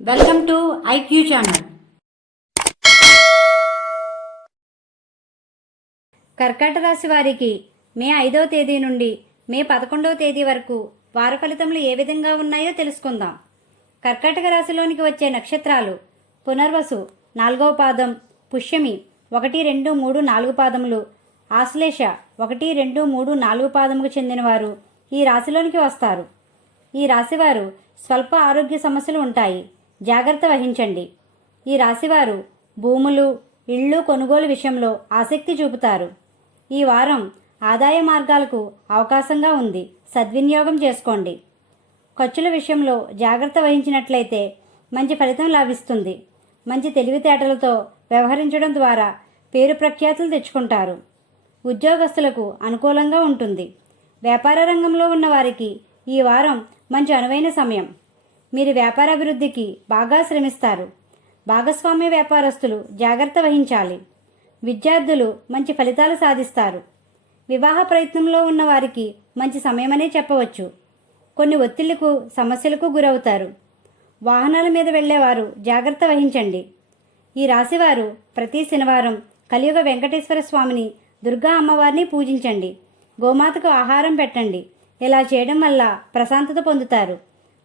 Welcome to IQ channel. కర్కాటక రాశి వారికి మే ఐదవ తేదీ నుండి మే పదకొండవ తేదీ వరకు వార ఫలితములు ఏ విధంగా ఉన్నాయో తెలుసుకుందాం. కర్కాటక రాశిలోనికి వచ్చే నక్షత్రాలు పునర్వసు నాలుగవ పాదం పుష్యమి ఒకటి రెండు మూడు నాలుగు పాదములు ఆశ్లేష ఒకటి రెండు మూడు నాలుగు పాదముకు చెందినవారు ఈ రాశిలోనికి వస్తారు. ఈ రాశివారు స్వల్ప ఆరోగ్య సమస్యలు ఉంటాయి. జాగ్రత్త వహించండి. ఈ రాశివారు భూములు ఇళ్ళు కొనుగోలు విషయంలో ఆసక్తి చూపుతారు. ఈ వారం ఆదాయ మార్గాలకు అవకాశంగా ఉంది. సద్వినియోగం చేసుకోండి. ఖర్చుల విషయంలో జాగ్రత్త వహించినట్లయితే మంచి ఫలితం లాభిస్తుంది. మంచి తెలివితేటలతో వ్యవహరించడం ద్వారా పేరు ప్రఖ్యాతులు తెచ్చుకుంటారు. ఉద్యోగస్తులకు అనుకూలంగా ఉంటుంది. వ్యాపార రంగంలో ఉన్న వారికి ఈ వారం మంచి అనువైన సమయం. మీరు వ్యాపార అభివృద్ధికి బాగా శ్రమిస్తారు. భాగస్వామ్య వ్యాపారస్తులు జాగ్రత్త వహించాలి. విద్యార్థులు మంచి ఫలితాలు సాధిస్తారు. వివాహ ప్రయత్నంలో ఉన్న వారికి మంచి సమయమనే చెప్పవచ్చు. కొన్ని ఒత్తిళ్ళకు సమస్యలకు గురవుతారు. వాహనాల మీద వెళ్ళేవారు జాగ్రత్త వహించండి. ఈ రాశివారు ప్రతి శనివారం కలియుగ వెంకటేశ్వర స్వామిని దుర్గా అమ్మవారిని పూజించండి. గోమాతకు ఆహారం పెట్టండి. ఇలా చేయడం వల్ల ప్రశాంతత పొందుతారు.